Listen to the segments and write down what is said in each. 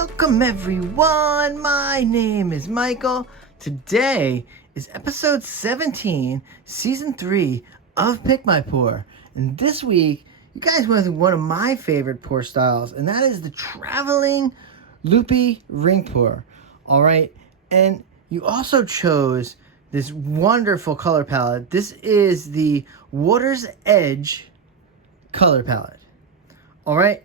Welcome everyone, my name is Michael. Today is episode 17, season 3 of Pick My Pour. And this week, you guys went with one of my favorite pour styles, and that is the traveling Loopy ring pour. Alright, and you also chose this wonderful color palette. This is the Water's Edge color palette. Alright,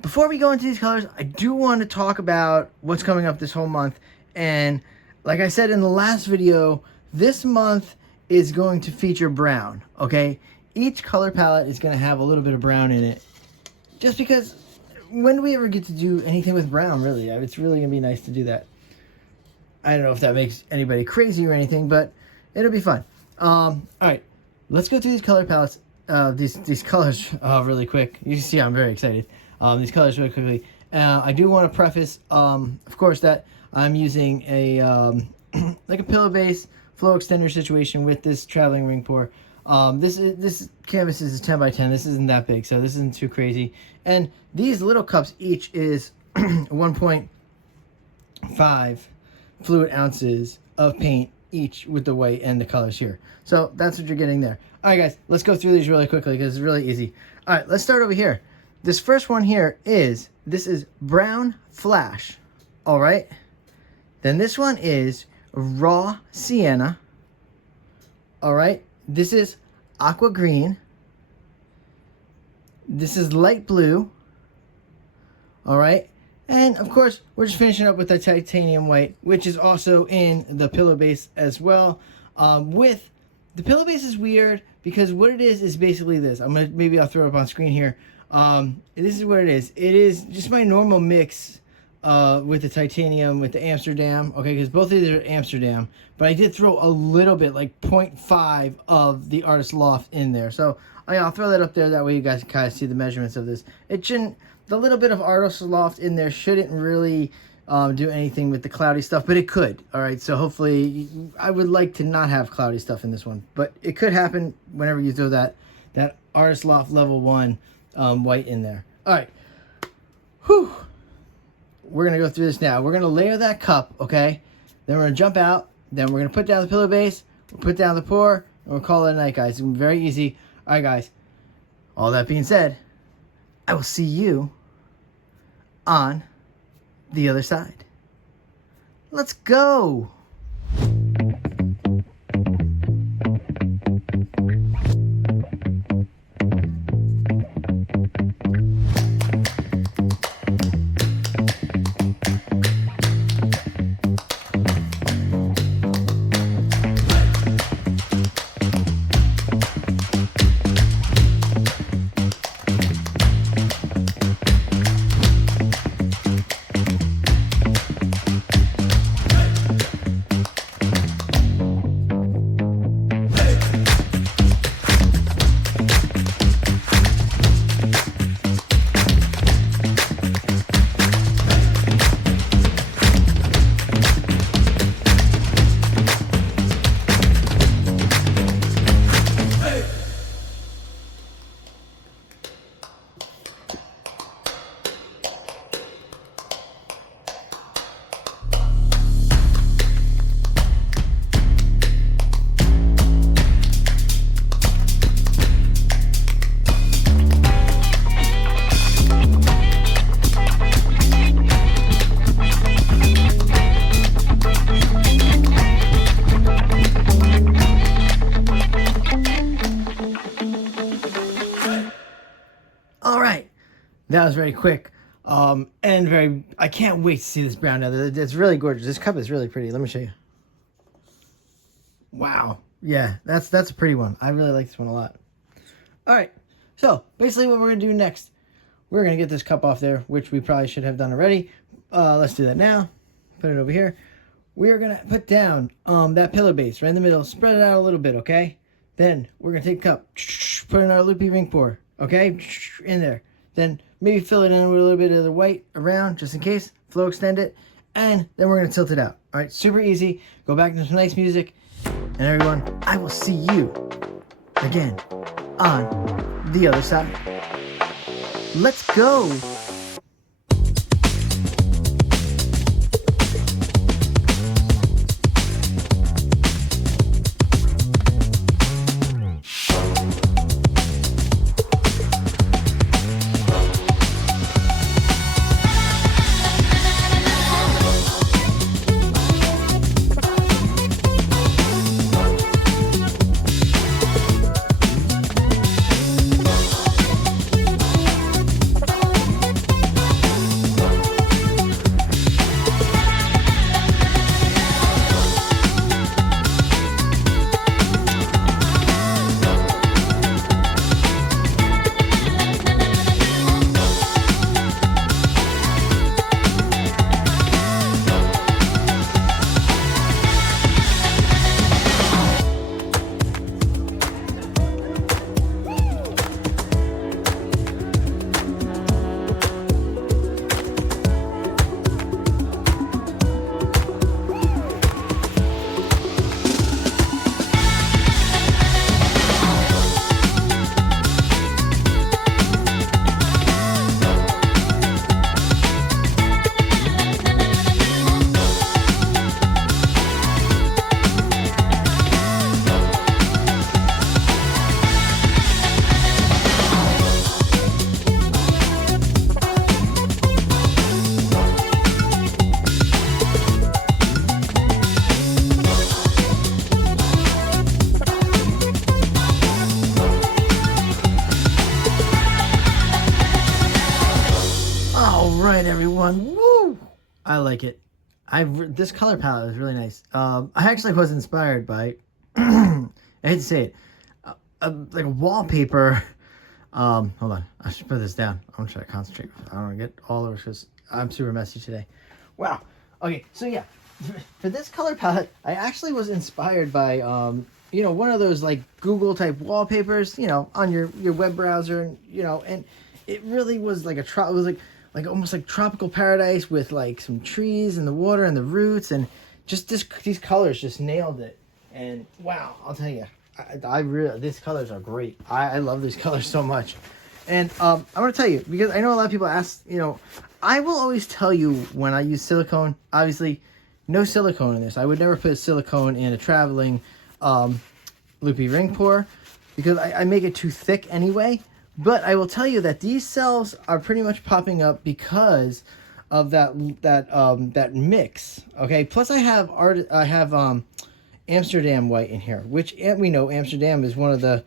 before we go into these colors, I do want to talk about what's coming up this whole month. And like I said in the last video, this month is going to feature brown, okay? Each color palette is going to have a little bit of brown in it. Just because, when do we ever get to do anything with brown, really? It's really going to be nice to do that. I don't know if that makes anybody crazy or anything, but it'll be fun. Alright, let's go through these color palettes, these colors really quick. You can see I'm very excited. These colors really quickly. I do want to preface, of course, that I'm using a like a pillow base flow extender situation with this traveling ring pour. This canvas is 10 by 10. This isn't that big, so this isn't too crazy. And these little cups each is 1.5 fluid ounces of paint each with the white and the colors here. So that's what you're getting there. All right, guys, let's go through these really quickly because it's really easy. All right, let's start over here. This first one here is Brown Flash, all right? Then this one is Raw Sienna, all right? This is Aqua Green. This is Light Blue, all right? And, of course, we're just finishing up with the Titanium White, which is also in the pillow base as well. The pillow base is weird because what it is basically this. Maybe I'll throw it up on screen here. This is what it is. It is just my normal mix with the titanium, with the Amsterdam, okay, because both of these are Amsterdam, but I did throw a little bit, like 0.5 of the Artist Loft in there. So I'll throw that up there, that way you guys can kind of see the measurements of this. It shouldn't, the little bit of Artist Loft in there shouldn't really do anything with the cloudy stuff, but it could. All right, so hopefully, I would like to not have cloudy stuff in this one, but it could happen whenever you throw that Artist Loft level 1 white in there. All right, whew. We're gonna go through this now. We're gonna layer that cup, okay? Then we're gonna jump out. Then we're gonna put down the pillow base. We'll put down the pour, and we'll call it a night, guys. It's gonna be very easy. All right, guys. All that being said, I will see you on the other side. Let's go. That was very quick, and I can't wait to see this brown now. It's really gorgeous. This cup is really pretty. Let me show you. Wow. Yeah, that's a pretty one. I really like this one a lot. All right. So, basically what we're going to do next, we're going to get this cup off there, which we probably should have done already. Let's do that now. Put it over here. We're going to put down that pillow base right in the middle. Spread it out a little bit, okay? Then we're going to take the cup, put in our Loopy ring pour, okay? In there. Then maybe fill it in with a little bit of the white around, just in case. Flow extend it. And then we're going to tilt it out. All right, super easy. Go back to some nice music. And everyone, I will see you again on the other side. Let's go. I like it. This color palette is really nice. I actually was inspired by, I hate to say it, like a wallpaper. Hold on, I should put this down. I'm gonna try to concentrate. I don't want to get all over because I'm super messy today. Wow. Okay, so yeah, for this color palette, I actually was inspired by, you know, one of those like Google type wallpapers, you know, on your web browser, you know, and it really was like it was like almost like tropical paradise with like some trees and the water and the roots, and just these colors just nailed it. And wow, I'll tell you, I really, these colors are great. I love these colors so much. And I'm gonna tell you, because I know a lot of people ask, you know, I will always tell you when I use silicone. Obviously, no silicone in this. I would never put silicone in a traveling Loopy ring pour because I make it too thick anyway. But I will tell you that these cells are pretty much popping up because of that mix. Okay. Plus, I have Amsterdam white in here, which we know Amsterdam is one of the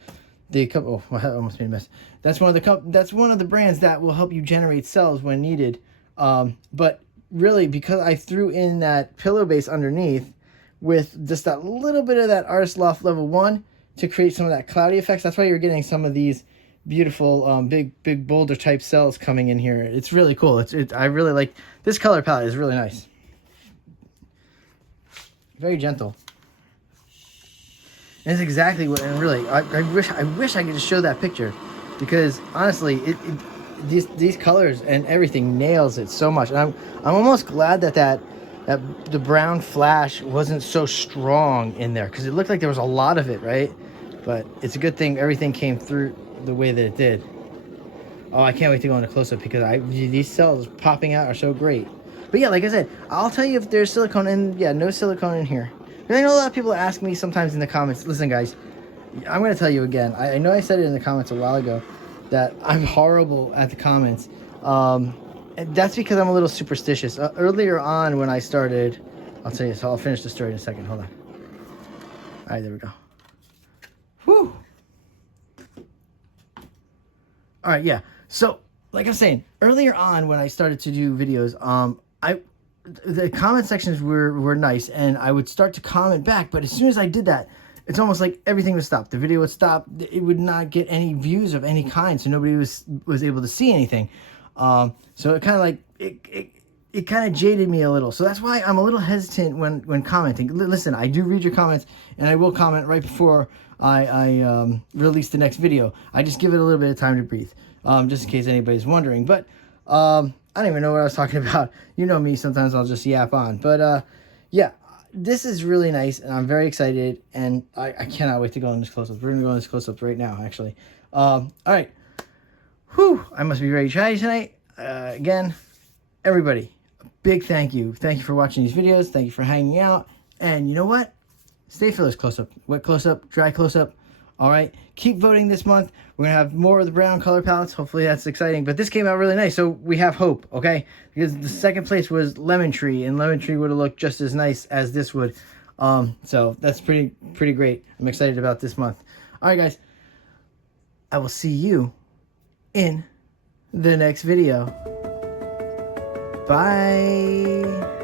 oh, I almost made a mess. That's one of the brands that will help you generate cells when needed. But really, because I threw in that pillow base underneath with just that little bit of that Artist Loft level 1 to create some of that cloudy effects, that's why you're getting some of these beautiful big boulder type cells coming in here. It's really cool. I really like this color palette. Is really nice, very gentle, and it's exactly what. And really, I wish I could just show that picture, because honestly, these colors and everything nails it so much. And I'm almost glad that the brown flash wasn't so strong in there, because it looked like there was a lot of it, right? But it's a good thing everything came through the way that it did. Oh, I can't wait to go into close-up, because these cells popping out are so great. But yeah, like I said, I'll tell you if there's silicone in. Yeah, no silicone in here. But I know a lot of people ask me sometimes in the comments, listen guys, I'm going to tell you again. I know I said it in the comments a while ago that I'm horrible at the comments. And that's because I'm a little superstitious. Earlier on when I started, I'll tell you, so I'll finish the story in a second. Hold on. All right, there we go. Whew. All right, yeah. So, like I was saying, earlier on when I started to do videos, the comment sections were nice, and I would start to comment back. But as soon as I did that, it's almost like everything would stop. The video would stop. It would not get any views of any kind, so nobody was able to see anything. So it kind of like it kind of jaded me a little. So that's why I'm a little hesitant when commenting. Listen, I do read your comments, and I will comment right before I release the next video. I just give it a little bit of time to breathe, just in case anybody's wondering. But I don't even know what I was talking about. You know me, sometimes I'll just yap on. But yeah, this is really nice, and I'm very excited, and I cannot wait to go in this close-up. We're going to go in this close-up right now, actually. All right. Whew, I must be very chatty tonight. Again, everybody, a big thank you. Thank you for watching these videos. Thank you for hanging out. And you know what? Stay for this close-up. Wet close-up, dry close-up. All right? Keep voting this month. We're going to have more of the brown color palettes. Hopefully that's exciting. But this came out really nice, so we have hope, okay? Because the second place was Lemon Tree, and Lemon Tree would have looked just as nice as this would. So that's pretty great. I'm excited about this month. All right, guys. I will see you in the next video. Bye.